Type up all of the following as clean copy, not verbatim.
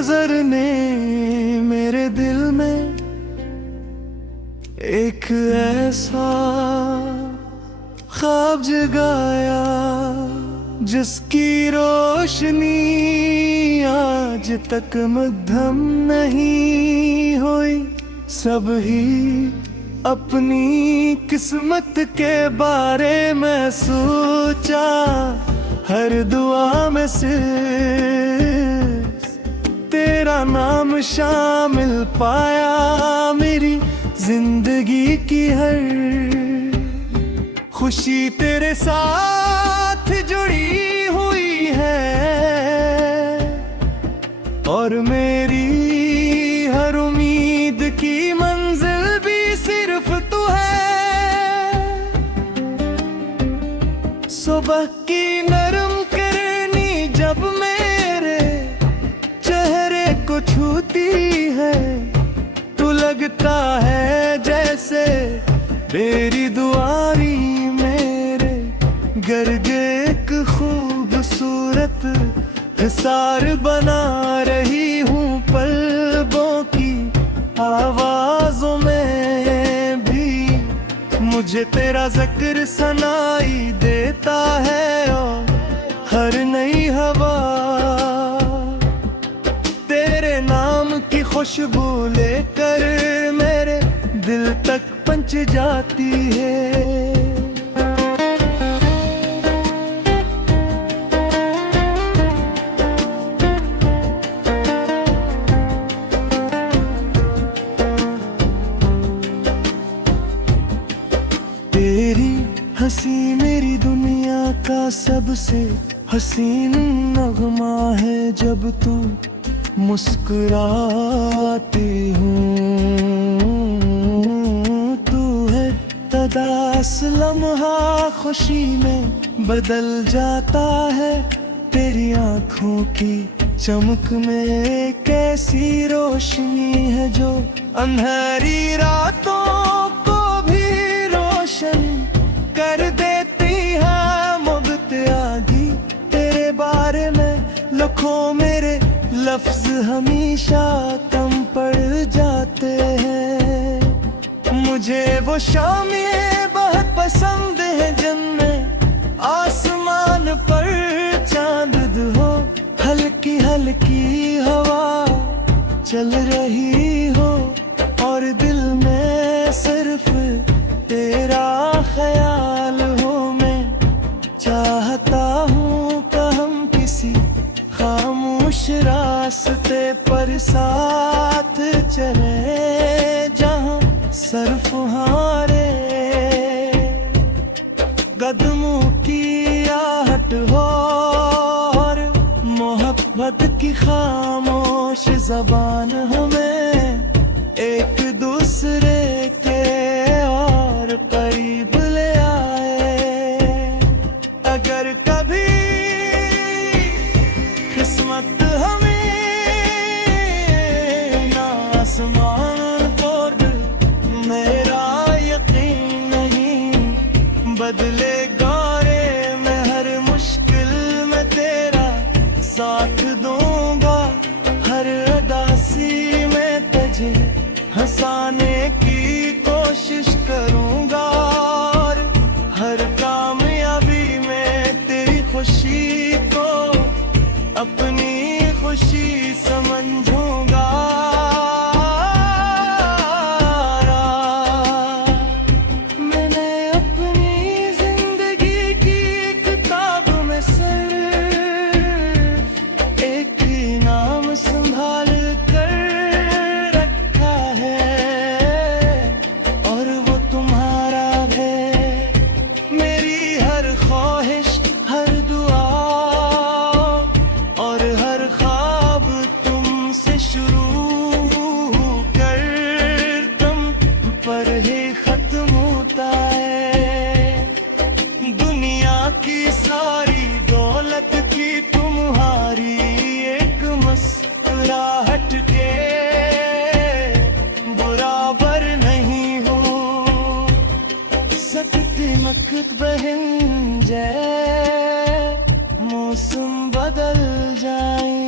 नजर ने मेरे दिल में एक ऐसा ख्वाब जगाया जिसकी रोशनी आज तक मद्धम नहीं हुई। सब ही अपनी किस्मत के बारे में सोचा, हर दुआ में सिर्फ तेरा नाम शामिल पाया। मेरी जिंदगी की हर खुशी तेरे साथ जुड़ी हुई है, और मेरी हर उम्मीद की मंजिल भी सिर्फ तू है। सुबह की नरम किरनी जब मेरे चेहरे को छूती है, तो लगता है जैसे मेरी दुआरी मेरे गर्गे एक खूबसूरत हिसार बना रही हूँ। पलकों की आवाजों में भी मुझे तेरा जिक्र सुनाई देता है, और हर नई हवा तेरे नाम की खुशबू लेकर मेरे दिल तक पहुंच जाती है। तेरी हंसी मेरी दुनिया का सबसे हसीन नगमा है। जब तू मुस्कुराती हूँ, तू है तदास लम्हा खुशी में बदल जाता है। तेरी आँखों की चमक में कैसी रोशनी है जो अंधेरी रातों को भी रोशन कर देती है। मुबत्तियागी तेरे बारे में लाखों मेरे लफ्ज हमेशा कम पड़ जाते हैं। मुझे वो शामें बहुत पसंद है जिनमें आसमान पर चांद हो, हल्की हल्की हवा चल रही हो, और दिल में सिर्फ तेरा ख्याल हो। मैं चाहता हूँ कि हम किसी खामोश रास्ते पर साथ चले, जहाँ सर्फ हारे कदमों की आहट हो, और मोहब्बत की खामोश जबान हमें एक दूसरे के और करीब ले आए। अगर कभी किस्मत हमें ना आसमान को दे, मेरा यकीन नहीं बदलेगा रे। मैं हर मुश्किल में तेरा साथ दूंगा, हर उदासी में तुझे हंसाने की कोशिश करूंगा, और हर कामयाबी में तेरी खुशी को अपनी खुशी समझूंगा। मैंने अपनी जिंदगी की किताब में सिर्फ एक ही नाम संभाल कर रखा है, और वो तुम्हारा है। मेरी हर ख्वाहिश, हर दुआ और हर ख्वाब तुमसे शुरू कर तुम पर ही खत्म होता है। दुनिया की सारी दौलत की तुम्हारी एक मुस्कुराहट के बराबर नहीं हो सकती। मकत बहन जय मौसम बदल जाए,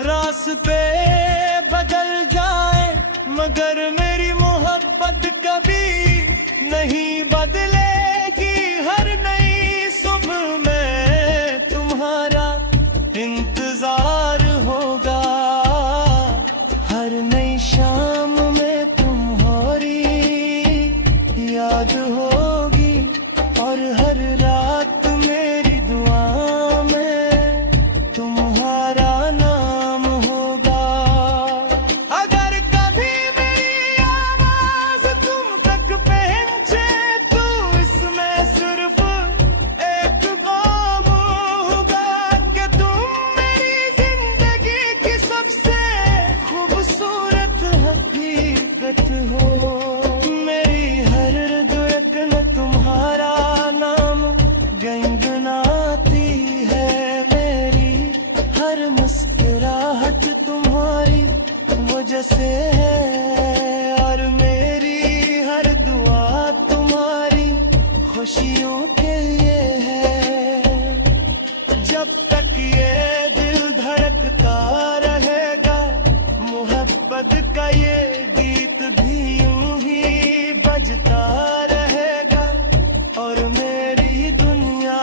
रास्ते रास्ते बदल जाए मगर मेरी मोहब्बत कभी नहीं बदलेगी। हर नई सुबह में तुम्हारा इंतजार होगा, हर नई शाम में तुम्हारी याद होगी और हर रात मेरी दुआ में तुम्हारा नाम होगा। अगर कभी मेरी आवाज तुम तक पहुंचे तो इसमें सिर्फ एक गम होगा कि तुम मेरी जिंदगी की सबसे खूबसूरत हकीकत हो। मेरी हर धड़कन तुम्हारा नाम गुनगुनाती है, मेरी हर मुस्कुराहट तुम्हारी वजह से है और मेरी हर दुआ तुम्हारी खुशियों के लिए है। जब तक ये दिल धड़कता रहेगा मोहब्बत का ये गीत भी यूं ही बजता रहेगा और मेरी दुनिया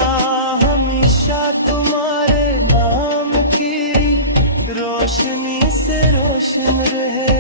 हमेशा तुम्हारे नाम की रोशनी से रोशन रहे।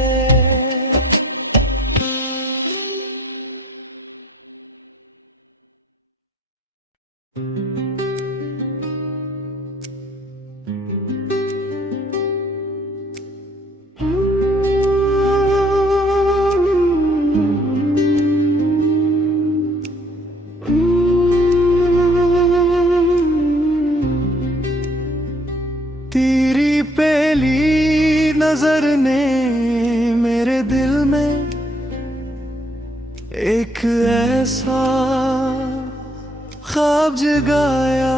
तेरी पहली नजर ने मेरे दिल में एक ऐसा ख्वाब जगाया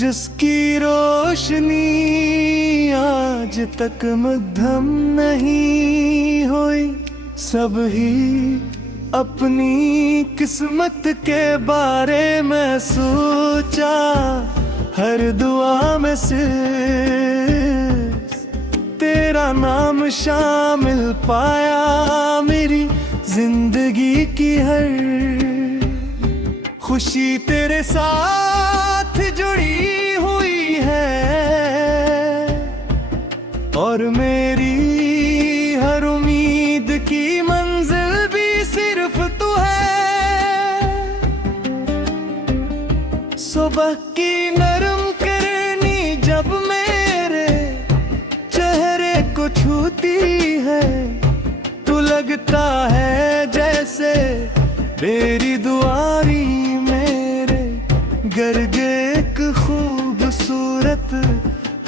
जिसकी रोशनी आज तक मद्धम नहीं हुई। सब ही अपनी किस्मत के बारे में सोचा, हर दुआ में सिर्फ तेरा नाम शामिल पाया। मेरी जिंदगी की हर खुशी तेरे साथ जुड़ी हुई है और मेरी हर उम्मीद की मंजिल भी सिर्फ तू है। सुबह की नरम करनी जब मेरे चेहरे को छूती है तो लगता है जैसे मेरी दुआरी मेरे गर्गे एक खूबसूरत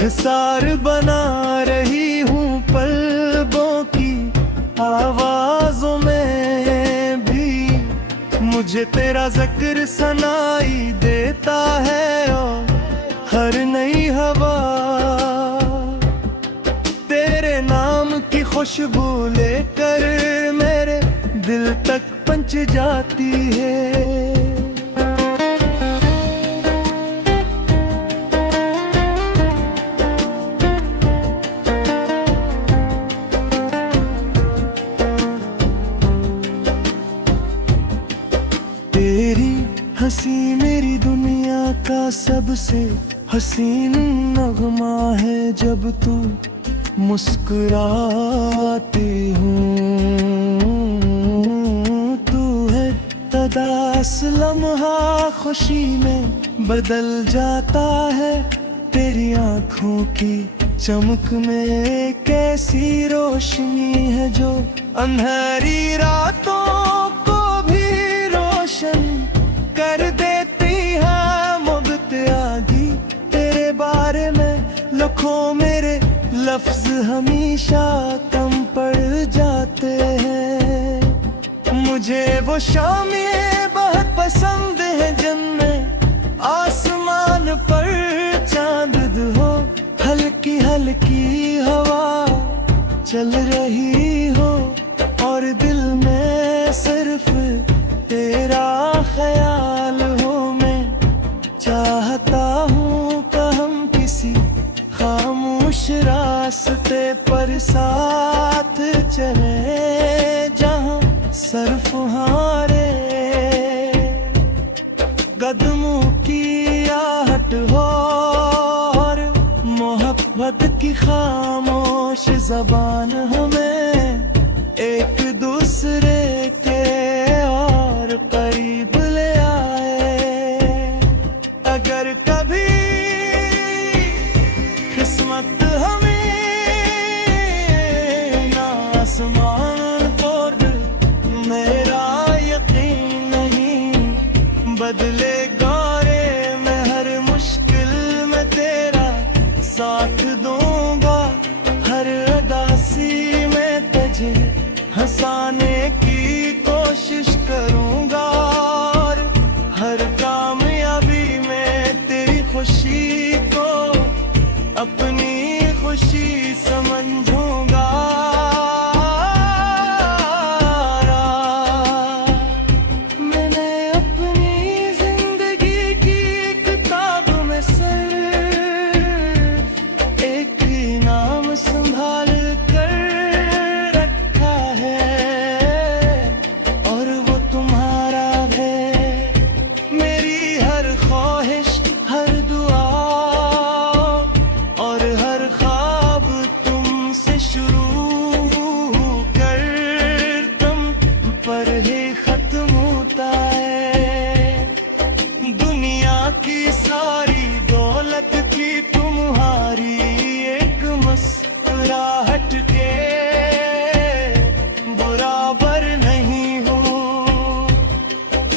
हिसार बना रही हूँ। पलकों की आवाजों में भी मुझे तेरा जिक्र सुनाई देता है और हर नई हवा तेरे नाम की खुशबू लेकर मेरे दिल तक पहुंच जाती है। तेरी हंसी मेरी दुनिया का सबसे हसीन नगमा है। जब तू मुस्कुराती हूँ तू है तदास लम्हा खुशी में बदल जाता है। तेरी आँखों की चमक में कैसी रोशनी है जो अंधेरी रातों को भी रोशन कर देती है। मुबतदी तेरे बारे में लाखों मेरे लफ्ज हमेशा कम पड़ जाते हैं। मुझे वो शामें बहुत पसंद है जिनमें आसमान पर चांद हो, हल्की हल्की हवा चल रही हो और दिल में सिर्फ तेरा ख्याल हो। मैं चाहता हूँ कि हम किसी खामोश रास्ते साथ चले जहां सर फुहारे, कदमों की आहट हो और मोहब्बत की खामोश जबान हमें एक दूसरे के और करीब ले आए। अगर कभी किस्मत हमें ना आसमान पर, मेरा यकीन नहीं बदलेगा रे, मैं हर मुश्किल में तेरा साथ दूंगा, हर उदासी में तुझे हंसाने की कोशिश करूंगा, और हर कामयाबी में तेरी खुशी को अपनी खुशी समझूंगा। मैंने अपनी जिंदगी की किताब में सिर्फ एक ही नाम संभाल कर रखा है, और वो तुम्हारा है। मेरी हर ख्वाहिश, हर दुआ और हर ख्वाब तुमसे शुरू कर तुम पर ही खत्म होता है। दुनिया की सारी दौलत की तुम्हारी एक मुस्कुराहट के बराबर नहीं हो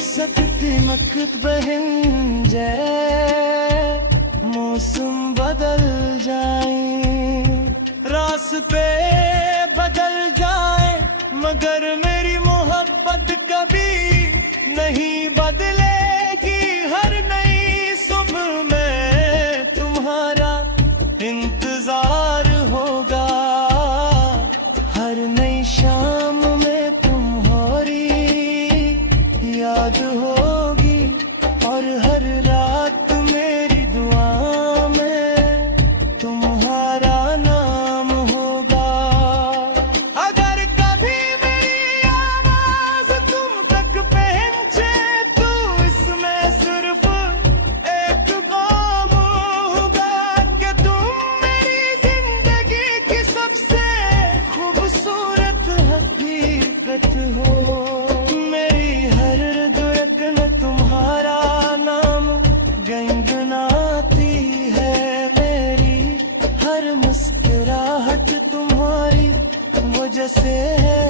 सकती। मकत बहन जय मौसम बदल जाए, रास्ते बदल जाए, मगर मेरी मोहब्बत कभी नहीं बदलेगी। हर नई सुबह में तुम्हारा इंतजार होगा, हर नई शाम में तुम्हारी याद होगी, और हर रात मेरी दुआ में तुम्हारा नाम होगा। अगर कभी मेरी आवाज तुम तक पहुंचे तो इसमें सिर्फ एक काम होगा कि तुम मेरी जिंदगी की सबसे खूबसूरत हकीकत हो। मेरी हर धड़कन तुम्हारा नाम गुनगुनाती है, मेरी हर मुस्कुराहट तुम्हारी वजह से है,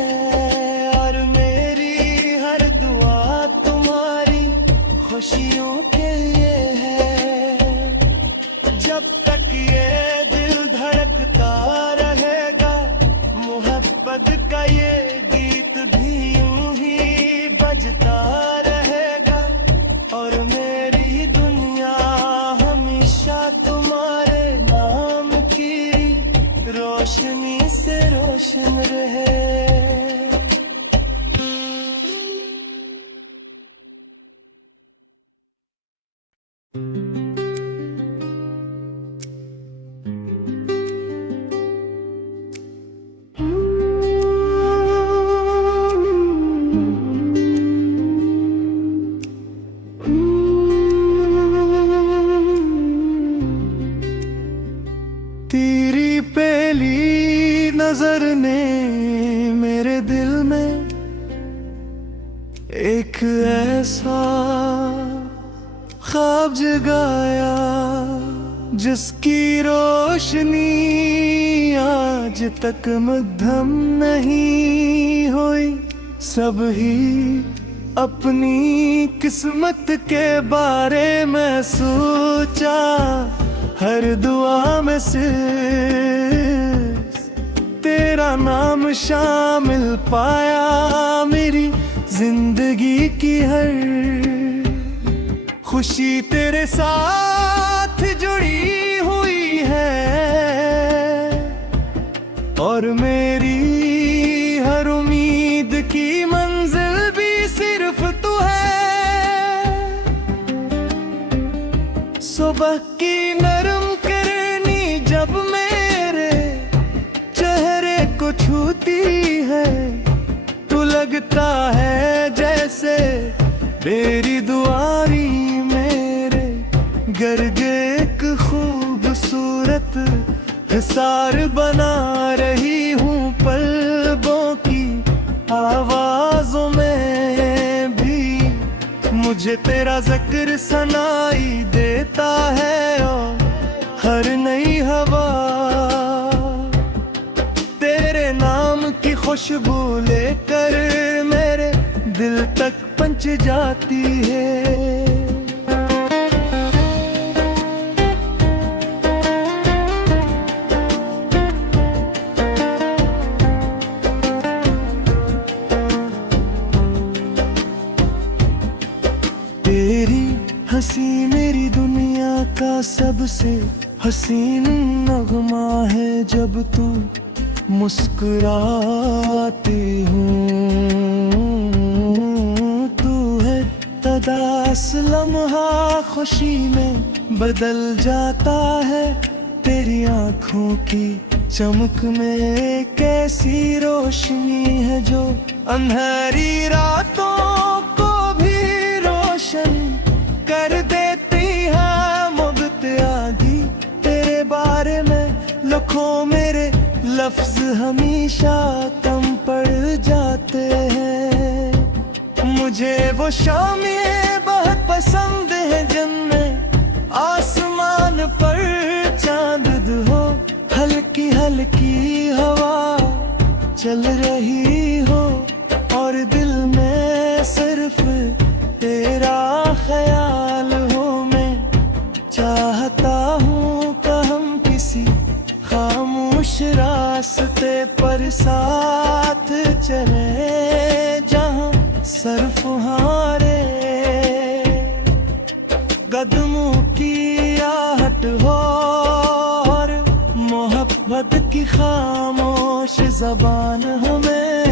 और मेरी हर दुआ तुम्हारी खुशियों के लिए है। जब तक ये दिल धड़कता रहेगा, मोहब्बत का ये गीत भी यूं ही बजता रहेगा, और मेरी दुनिया हमेशा तुम्हारे नाम की रोशनी से रोशन रहे। तेरी पहली नजर ने मेरे दिल में एक ऐसा ख्वाब जगाया, जिसकी रोशनी आज तक मद्धम नहीं हुई। सब ही अपनी किस्मत के बारे में सोचा, हर दुआ में सिर्फ तेरा नाम शामिल पाया। मेरी जिंदगी की हर खुशी तेरे साथ जुड़ी हुई है, और मेरी हर उम्मीद की मंजिल भी सिर्फ तू है। सुबह की नरम करनी जब मेरे चेहरे को छूती है, तू लगता है जैसे मेरी दुआरी मेरे गर्गे एक खूबसूरत हिसार बना रही हूँ पलकों की आवाजों में भी मुझे तेरा जिक्र सुनाई देता है और हर नई हवा तेरे नाम की खुशबू लेकर मेरे दिल तक पहुंच जाती है। तेरी हंसी मेरी दुनिया का सबसे हसीन नगमा है, जब तू मुस्कुराती हूँ तू है तदास लम्हा खुशी में बदल जाता है। तेरी आँखों की चमक में कैसी रोशनी है जो अंधेरी रातों को भी रोशन कर देती है। मुबत्ती तेरे बारे में लाखों मेरे लफ्ज हमेशा कम पड़ जाते हैं। मुझे वो शामें बहुत पसंद है जिनमें आसमान पर चांद हो, हल्की हल्की हवा चल रही हो और दिल में सिर्फ तेरा ख्याल हो। मैं चाहता हूँ कि हम किसी खामोश रास्ते पर साथ चले जहाँ सरफ हारे कदमों की आहट हो और मोहब्बत की खामोश जबान हमें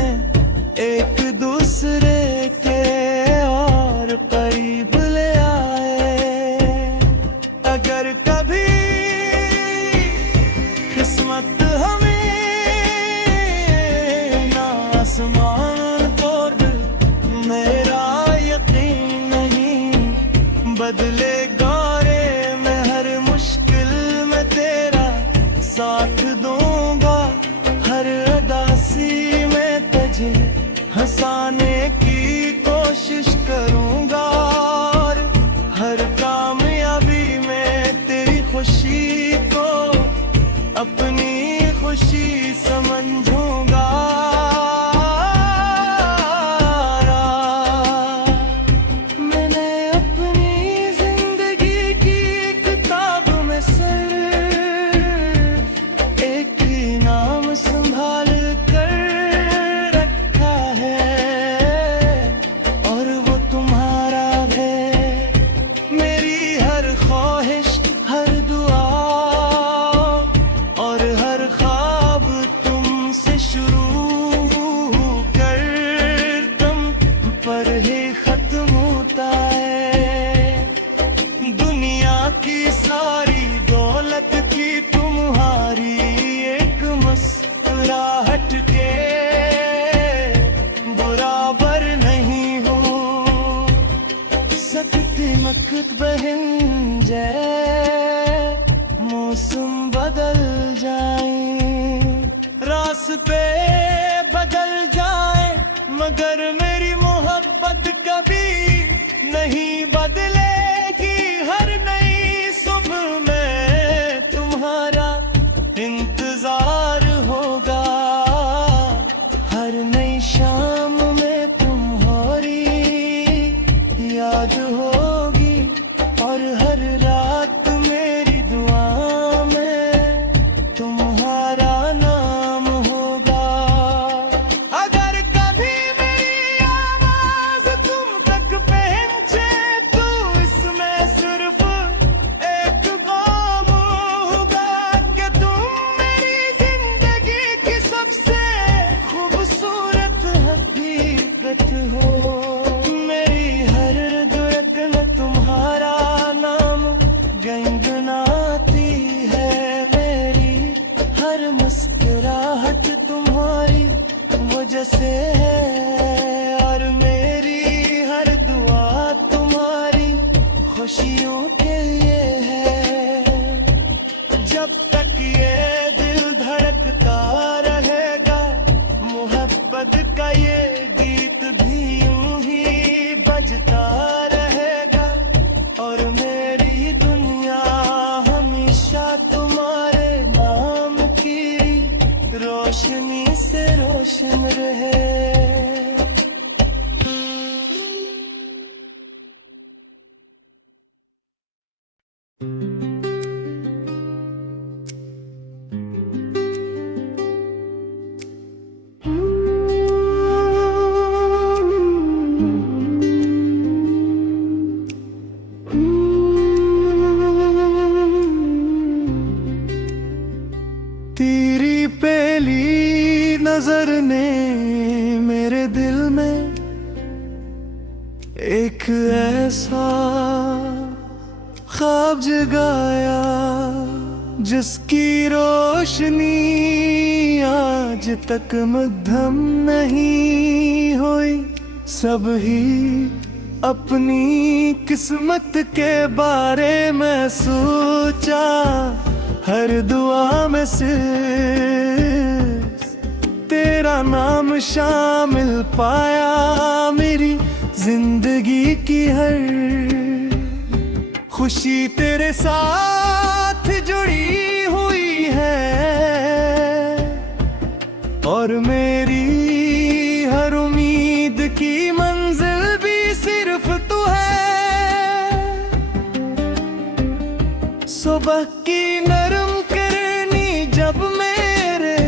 एक दूसरे के और करीब ले आए। अगर कभी किस्मत हमें ना आसमान तोड़, मेरा यकीन नहीं बदलेगा रे। मैं हर मुश्किल में तेरा साथ दूंगा, हर उदासी में तुझे हंसाने की कोशिश करूंगा और हर कामयाबी में तेरी खुशी को अपनी खुशी समझूंगा। मैंने अपनी जिंदगी की किताब में सिर्फ एक ही नाम संभाल कर रखा है और वो तुम्हारा है। मेरी हर ख्वाहिश हर दुआ और हर ख्वाब तुमसे शुरू कर तुम पर ही खत्म होता है। दुनिया की सारी दौलत की तुम्हारी एक मुस्कुराहट के बराबर नहीं हो सकती। मकत बहन जय मौसम बदल जाए, रास्ते बदल जाए, मगर मेरी मोहब्बत कभी नहीं बदलेगी। हर नई सुबह में तुम्हारा इंतजार होगा, हर नई शाम में तुम्हारी याद होगी और हर रात मेरी दुआ में तुम्हारा नाम होगा। खुशियों के लिए है। जब तक ये दिल धड़कता रहेगा, मोहब्बत का ये गीत भी यूं ही बजता रहेगा। और मेरी दुनिया हमेशा तुम्हारे नाम की रोशनी से रोशन रहे। तेरी पहली नजर ने मेरे दिल में एक ऐसा ख्वाब जगाया, जिसकी रोशनी आज तक मद्धम नहीं हुई। सब ही अपनी किस्मत के बारे में सोचा, हर दुआ में सिर्फ तेरा नाम शामिल पाया। मेरी जिंदगी की हर खुशी तेरे साथ जुड़ी हुई है, और मेरी हर उम्मीद की मंजिल भी सिर्फ तू है। सुबह की नरम करनी जब मेरे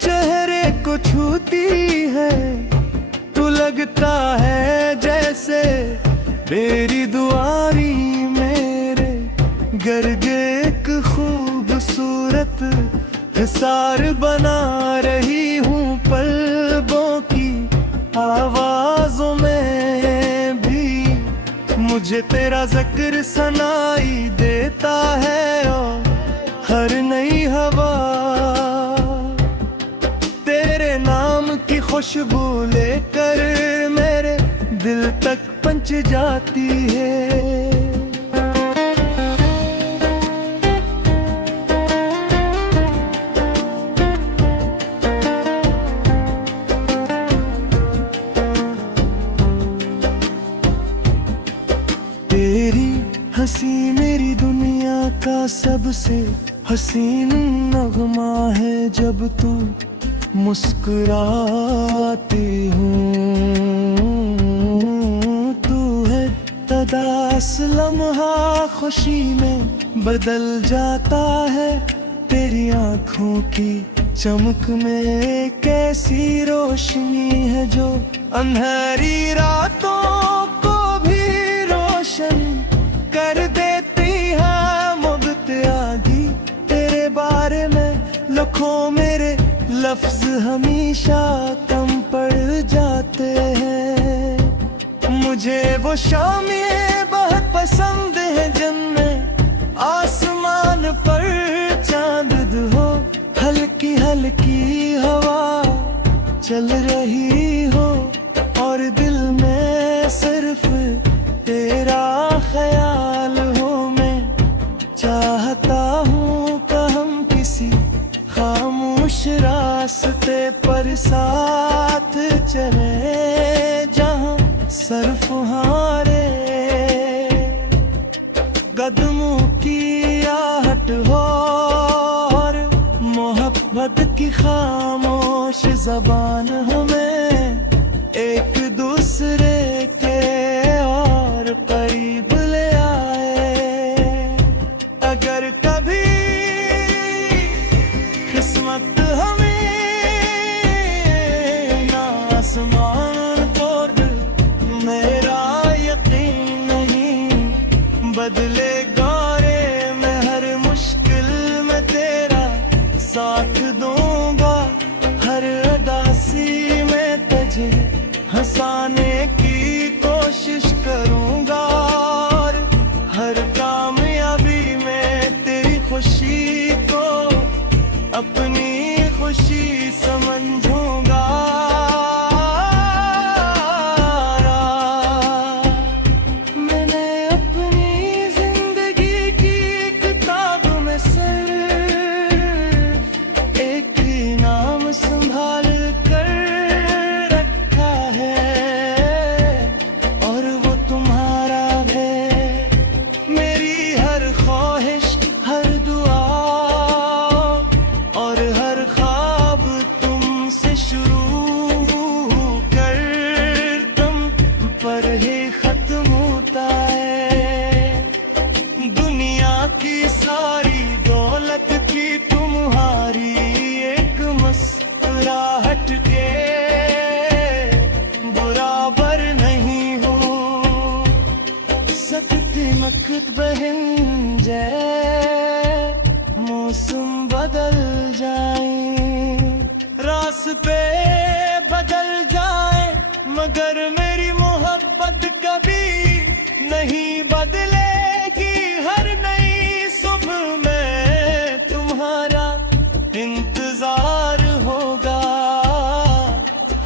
चेहरे को छूती है, तू लगता है जैसे मेरी दुआरी मेरे गर्गे एक खूबसूरत हिसार बना रही हूँ। पलकों की आवाजों में भी मुझे तेरा जिक्र सुनाई देता है, और हर नई हवा तेरे नाम की खुशबू लेकर मेरे दिल तक पहुंच जाती है। तेरी हंसी मेरी दुनिया का सबसे हसीन नगमा है। जब तू मुस्कुराती हूँ, तू है तदास लम्हा खुशी में बदल जाता है। तेरी आँखों की चमक में कैसी रोशनी है, जो अंधेरी रातों को भी रोशन कर देती है। मुब्तदी तेरे बारे में लखों मेरे लफ्ज हमेशा कम पड़ जाते हैं। मुझे वो शामें बहुत पसंद है जिनमें आसमान पर चांद हो, हल्की हल्की हवा चल रही हो, और दिल में सिर्फ तेरा ख्याल हो। मैं चाहता हूँ कि हम किसी खामोश रास्ते पर साथ चले, जहाँ सरफ हारे कदमों की आहट हो, और मोहब्बत की खामोश जबान हमें एक दूसरे के और करीब ले आए। अगर कभी किस्मत हमें ना आसमान तोड़, मेरा यकीन नहीं बदलेगा रे। मैं हर मुश्किल में तेरा साथ दूंगा, हर उदासी में तुझे हंसाने की कोशिश करूंगा, और हर कामयाबी में तेरी खुशी को अपनी खुशी समझूंगा। मैंने अपनी चमकत बहन जय मौसम बदल जाए, रास्ते बदल जाए, मगर मेरी मोहब्बत कभी नहीं बदलेगी। हर नई सुबह में तुम्हारा इंतजार होगा,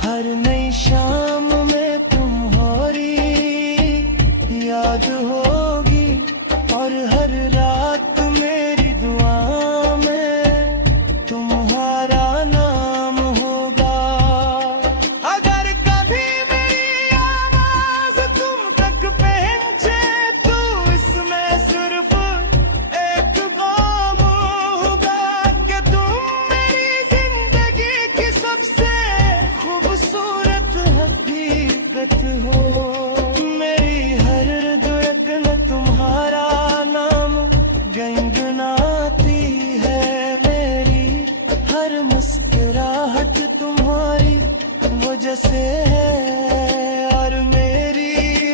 हर नई शाम में तुम्हारी याद होगी, और हर रात मेरी दुआ में तुम्हारा नाम होगा। अगर कभी मेरी आवाज तुम तक पहुंचे तो इसमें सिर्फ एक ख्वाब होगा कि तुम मेरी जिंदगी की सबसे खूबसूरत हकीकत हो। मेरी हर धड़कन तुम्हारा नाम गुनगुनाती है, मेरी हर मुस्कुराहट तुम्हारी वजह से है, और मेरी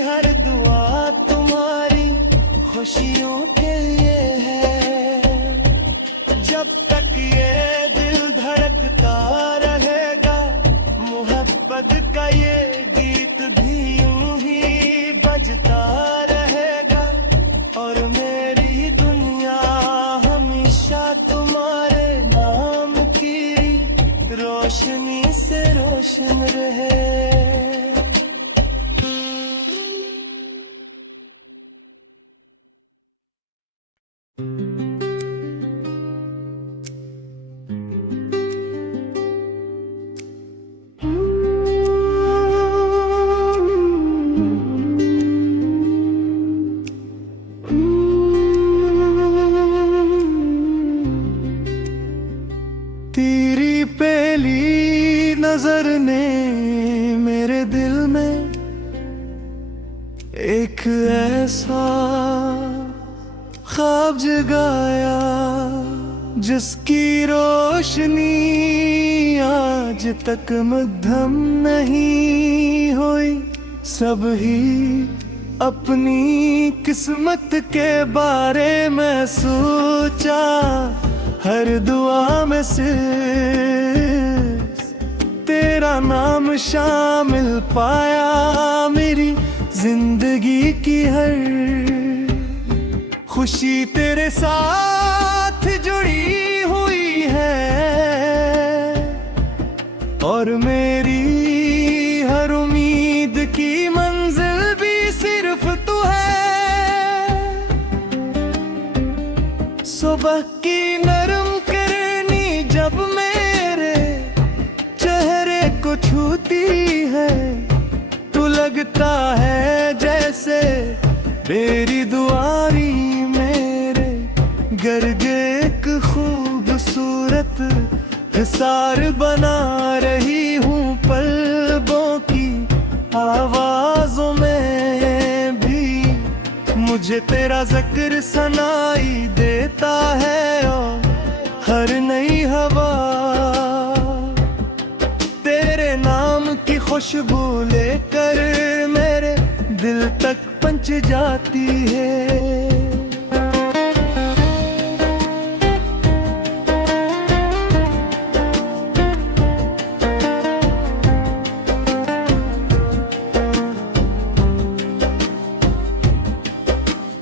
हर दुआ तुम्हारी खुशियों के लिए है। जब तक ये दिल धड़कता रहेगा, मोहब्बत का ये गीत भी यूं ही बजता रहेगा, और मेरी दुनिया हमेशा तुम्हारे नाम की रोशनी से रोशन रहे। तेरी पहली नजर ने मेरे दिल में एक ऐसा ख्वाब जगाया, जिसकी रोशनी आज तक मद्धम नहीं हुई। सब ही अपनी किस्मत के बारे में सोचा, हर दुआ में सिर्फ तेरा नाम शामिल पाया। मेरी जिंदगी की हर खुशी तेरे साथ जुड़ी हुई है, और मेरी हर उम्मीद की मंजिल भी सिर्फ तू है। सुबह की नरम करनी जब मेरे चेहरे को छूती है, तो लगता है जैसे मेरी दुआरी मेरे घर एक खूबसूरत हिसार बना रही हूँ। पलकों की आवाजों में भी मुझे तेरा जिक्र सुनाई देता है, और हर नई हवा तेरे नाम की खुशबू लेकर मेरे दिल तक पहुंच जाती है।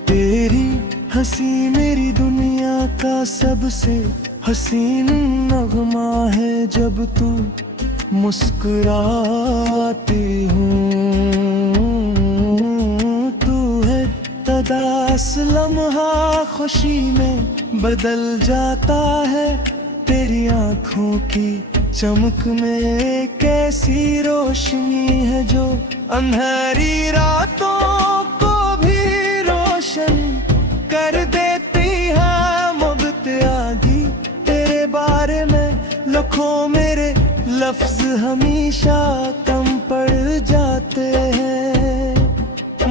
तेरी हंसी मेरी दुनिया का सबसे हसीन नगमा है, जब तू मुस्कुराती हूँ। तू है तदास लम्हा खुशी में बदल जाता है, तेरी आँखों की चमक में कैसी रोशनी है, जो अंधेरी रातों को भी रोशन कर देती है। मुब्तदी तेरे बारे में लाखों मेरे लफ्ज हमेशा कम पड़ जाते हैं।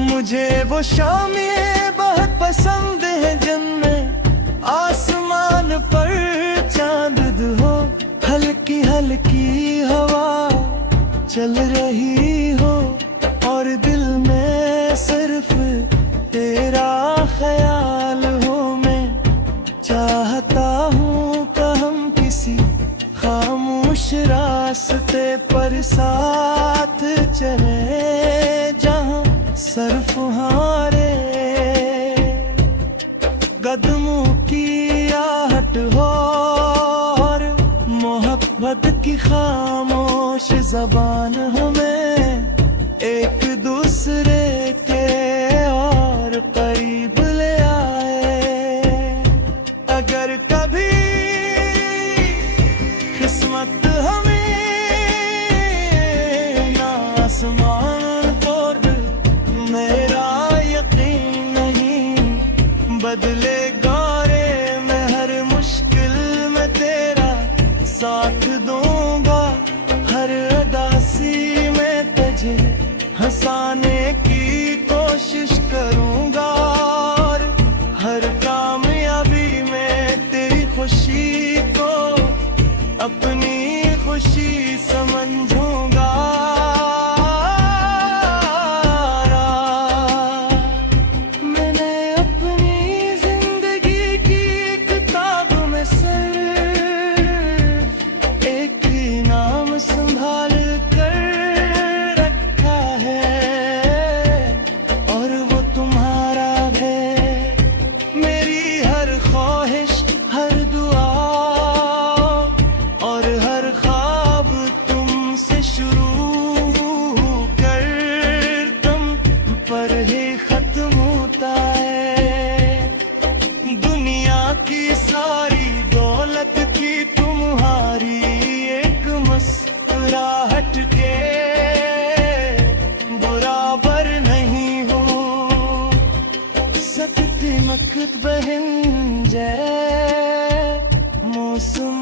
मुझे वो शामें बहुत पसंद है जिनमें आसमान पर चांद हो, हल्की हल्की हवा चल रही हो, और दिल में सिर्फ तेरा साथ चले जहां सर फुहारे, कदमों की आहट हो और मोहब्बत की खामोश जबान हमें एक दूसरे के और करीब ले आए। अगर कभी किस्मत हमें ना आसमान तोड़, मेरा यकीन नहीं बदलेगा रे, मैं हर मुश्किल में तेरा साथ दूंगा, हर उदासी में तुझे हंसाने की कोशिश करूंगा, और हर कामयाबी में तेरी खुशी को अपनी खुशी समझूंगा। मैंने अपनी जिंदगी की किताब में सिर्फ एक ही नाम संभाल कर रखा है, और वो तुम्हारा है। मेरी हर ख्वाहिश, हर दुआ और हर ख्वाब तुमसे शुरू कर तुम पर ही खत्म होता है। दुनिया की सारी दौलत की तुम्हारी एक मुस्कुराहट के बराबर नहीं हो सकती। मकत बहन जय मौसम